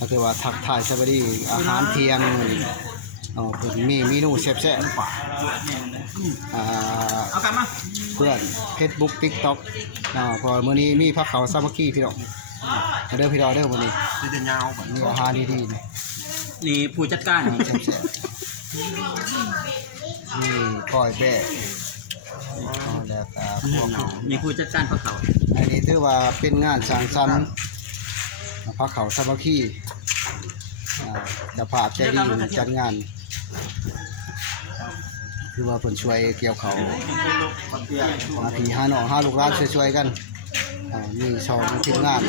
ก็คือว่าทักทายสวัสดีอาหารเที่ยงมีเมนูแซ่บๆเพื่อน Facebook TikTok พอมื้อนี้มีพักเขาสามัคคีพี่น้องเด้อพี่น้องเด้อมื้อนี้จะยาวมีอาหารดีๆนี่ผู้จัดการแซ่บๆนี่ก้อยแบะแล้วก็พวกมีผู้จัดการพักเขาอันนี้ถือว่าเป็นงานสร้างสรรค์พักเขาสามัคคีจะภาพใจดีจัดงานคือว่าเพิ่นช่วยเกี่ยวเขามาพี่หาน้องหาลูกหลานช่วยๆกันมีสองทีมงาน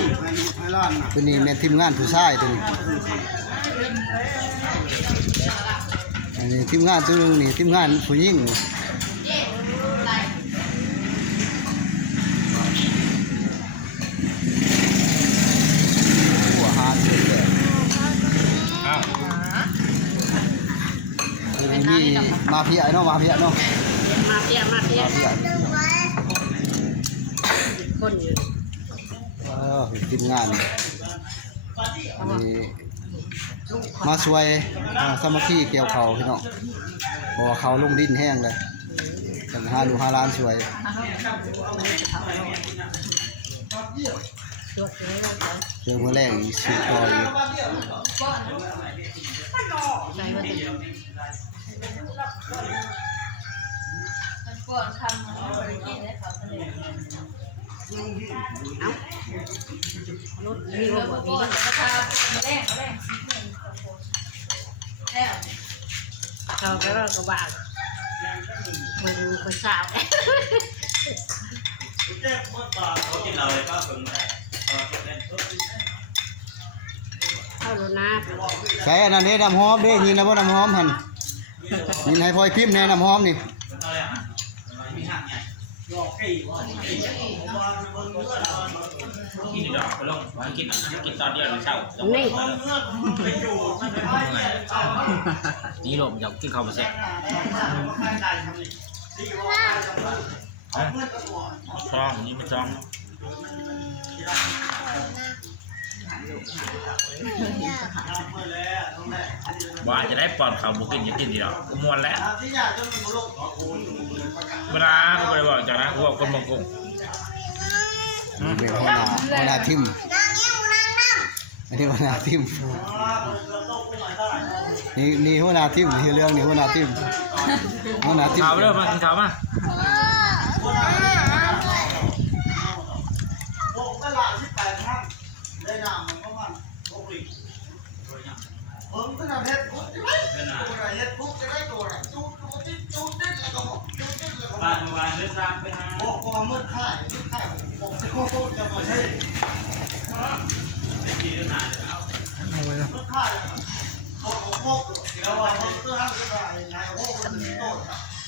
ตัวนี้แม่นทีมงานผู้ชายตัวนี้อันนี้ทีมงานตัวนึงนี่ทีมงานผู้หญิงอาหารเยอะมีมาเพียเนาะมาเพียเนาะมาเพียคนอยู่ทีมงานนี่มาช่วยสามัคคีเกี่ยวเขาพี่น้องเพราะว่าเขาลงดินแห้งเลยกันหาลูกหาล้านช่วยเรื่องเมื่อแรกอีก10ต่ออีกก่อนคำมันกินได้เขาทะเลรถมีรถมีราคาแรงเขาก็เราก็บ้ามันคนสาวเอารถน้ำใส่อันนี้น้ำหอมดิยินนะว่าน้ำหอมหันยินให้พลอยพิมพ์แน่น้ำหอมนี่กินดอกไปลงกินตอนเดียวเช้านี่ลมอยากกินข้าวมาแซ่ช่องนี่มันช่องว่าจะได้ปอนเขาบุกินจะกินดีหรอกกูมวนแล้วเวลาเขาไปบอกจากนั้นกูบอกคนบางคนเป็นหัวหน้าทีมอันนี้หัวหน้าทีมนี่หัวหน้าทีมนี่เรื่องนี่หัวหน้าทีมข่าวเริ่มมากินข่าวมาบ้านวานเลือดร้างไปหาโอ้โหมืดค่ายผมจะโคตรจะมาใช่ดีขนาดนี้แล้วมืดค่ายเขาโคตรเดี๋ยววันนี้เพื่อให้ได้ยังไงโอ้โหมันโต